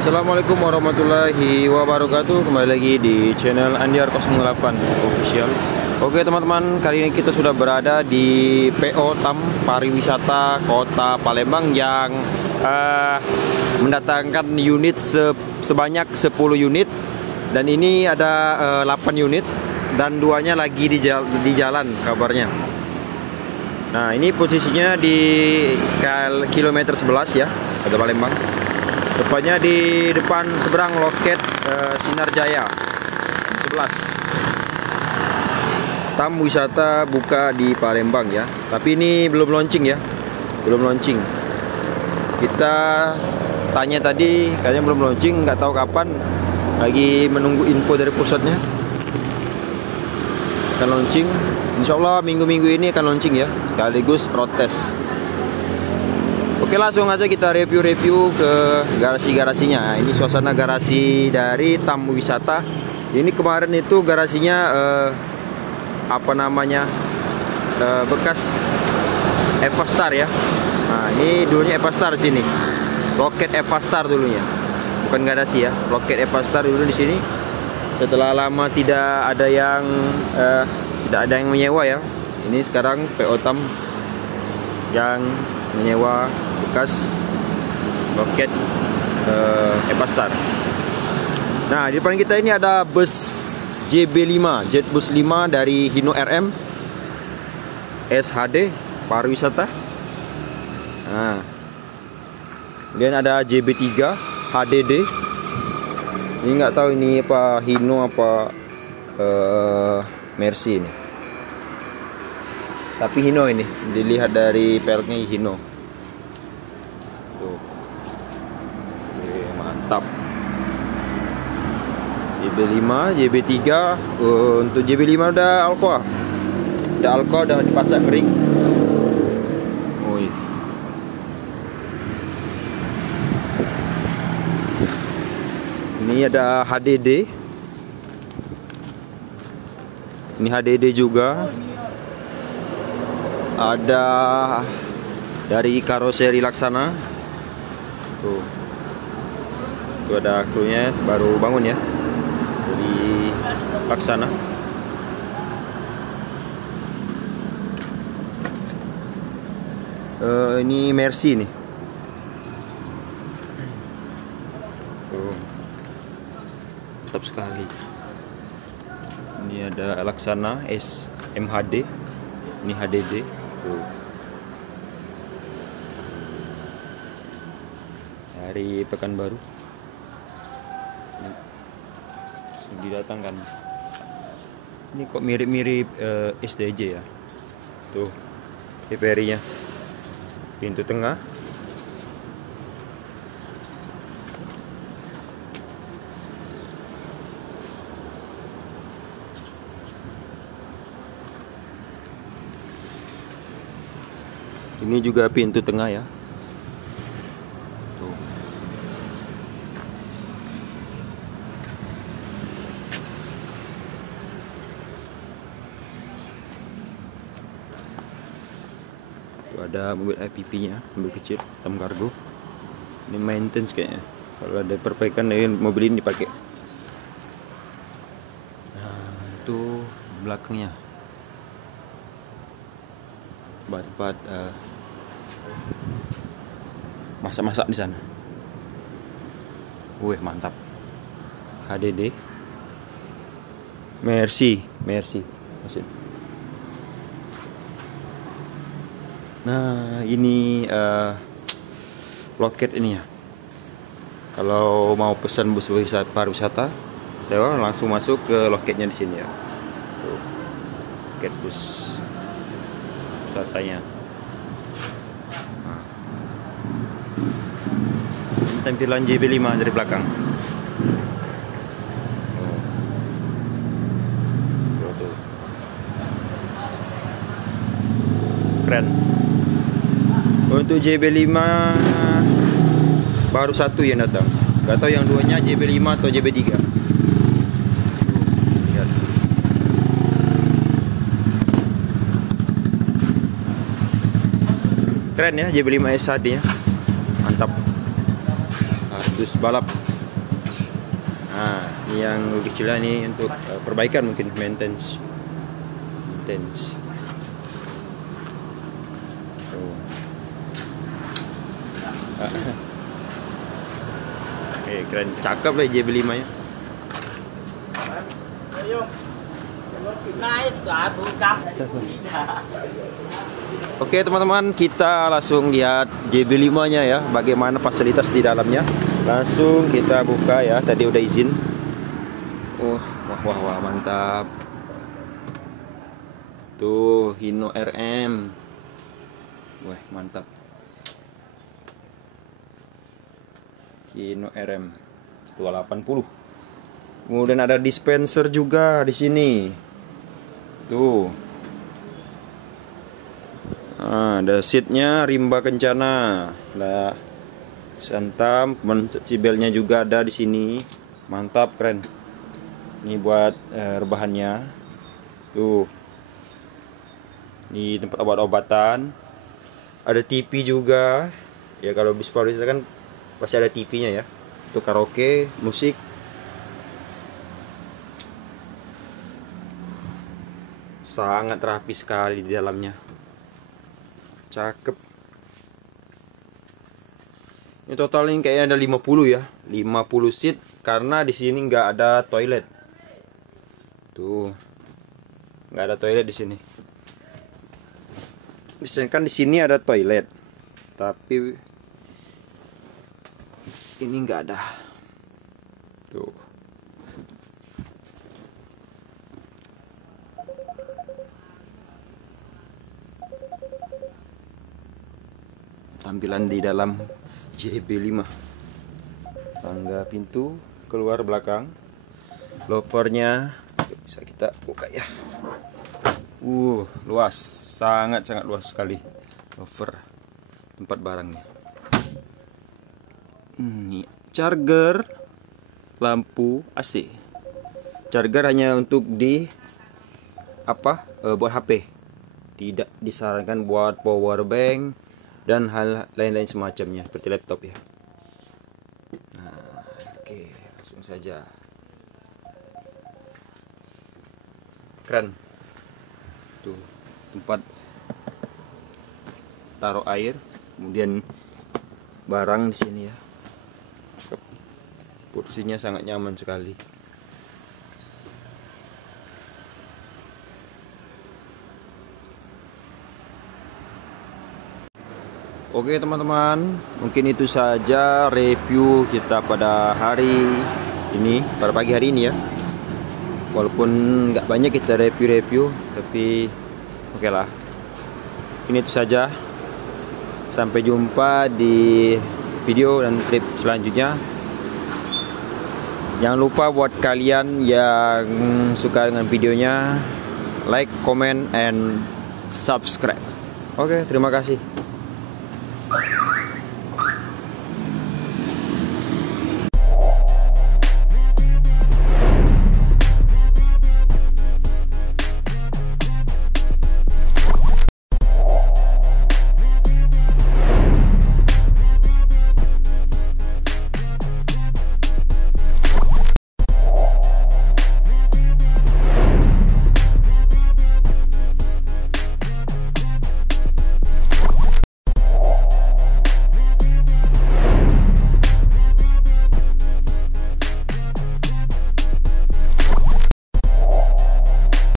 Assalamualaikum warahmatullahi wabarakatuh. Kembali lagi di channel Andiar 08 Official. Oke teman-teman, kali ini kita sudah berada di PO TAM Pariwisata Kota Palembang yang mendatangkan unit sebanyak 10 unit. Dan ini ada 8 unit dan duanya lagi di jalan kabarnya. Nah, ini posisinya di kilometer 11 ya, Kota Palembang. Tepatnya di depan seberang loket Sinar Jaya 11. TAM wisata buka di Palembang ya. Tapi ini belum launching ya. Belum launching. Kita tanya tadi kayaknya belum launching, nggak tahu kapan. Lagi menunggu info dari pusatnya. Akan launching. Insya Allah minggu-minggu ini akan launching ya. Sekaligus road test. Oke, langsung aja kita review ke garasi-garasinya. Ini suasana garasi dari TAM wisata. Ini kemarin itu garasinya bekas Evastar ya. Nah, ini dulunya Evastar sini. Loket Evastar dulunya. Bukan garasi ya. Loket Evastar dulu di sini. Setelah lama tidak ada yang menyewa ya. Ini sekarang PO TAM yang menyewa bekas loket Evastar. Nah, di depan kita ini ada bus JB5, Jetbus 5 dari Hino RM SHD pariwisata. Nah, kemudian ada JB3 HDD. Ini nggak tahu ini apa Hino apa Mercy ini. Tapi Hino ini, dilihat dari peleknya Hino. Tuh. Oke, mantap. JB5, JB3, untuk JB5 udah Alcoa. Udah Alcoa, udah dipasang ring. Oh, iya. Ini ada HDD. Ini HDD juga. Ada dari karoseri Laksana. Tuh. Itu ada krunya baru bangun ya. Dari Laksana. Ini Mercy nih. Tuh. Mantap sekali. Ini ada Laksana SMHD. Ini HDD. Tuh. Dari Pekanbaru didatangkan. Ini kok mirip-mirip SDJ ya. Tuh TVRI nya. Pintu tengah. Ini juga pintu tengah ya. Tuh. Tuh ada mobil IPP-nya, mobil kecil, TAM Cargo. Ini maintenance kayaknya. Kalau ada perbaikan mobil ini dipakai. Nah, itu belakangnya. Tempat masak-masak di sana. Wih, mantap. HDD. Mercy mesin. Nah, ini loket ini ya. Kalau mau pesan bus pariwisata, saya langsung masuk ke loketnya di sini ya. Tuh. Loket bus wisatanya. Nah. Ini tampilan JB5 dari belakang. Tuh. Keren. Untuk JB5 baru satu yang datang. Gak tahu yang duanya JB5 atau JB3. Keren ya JB5 SHD ya. Mantap. Harga khusus balap. Nah, ini yang kecilnya ini untuk perbaikan, mungkin maintenance. Oke, keren, cakep lah JB5 nya. Oke teman-teman, kita langsung lihat JB5 nya ya, bagaimana fasilitas di dalamnya. Langsung kita buka ya, tadi udah izin. Wah, mantap. Tuh, Hino RM. Wah, mantap. Hino RM 280. Kemudian ada dispenser juga di sini. Tuh. Nah, ada seatnya Rimba Kencana. Lah, Santam, cibelnya juga ada di sini. Mantap, keren. Ini buat rebahannya. Tuh. Ini tempat obat-obatan. Ada TV juga. Ya kalau bis pariwisata kan pasti ada TV-nya ya. Untuk karaoke, musik. Sangat rapi sekali di dalamnya. Cakep. Ini total ini kayaknya ada 50 ya. 50 seat karena di sini nggak ada toilet. Tuh. Nggak ada toilet di sini. Biasanya kan di sini ada toilet. Tapi ini nggak ada. Tuh. Tampilan di dalam JB5. Tangga pintu keluar belakang. Lopernya bisa kita buka ya. Luas, sangat luas sekali. Loper tempat barangnya. Ini charger, lampu AC. Charger hanya untuk buat HP. Tidak disarankan buat power bank dan hal lain-lain semacamnya seperti laptop ya. Nah, oke, langsung saja. Keren. Tuh, tempat taruh air, kemudian barang di sini ya. Kursinya sangat nyaman sekali. Oke teman-teman, mungkin itu saja review kita pada hari ini, pada pagi hari ini ya. Walaupun nggak banyak kita review, tapi oke lah. Ini itu saja. Sampai jumpa di video dan trip selanjutnya. Jangan lupa buat kalian yang suka dengan videonya, like, comment, and subscribe. Oke, terima kasih.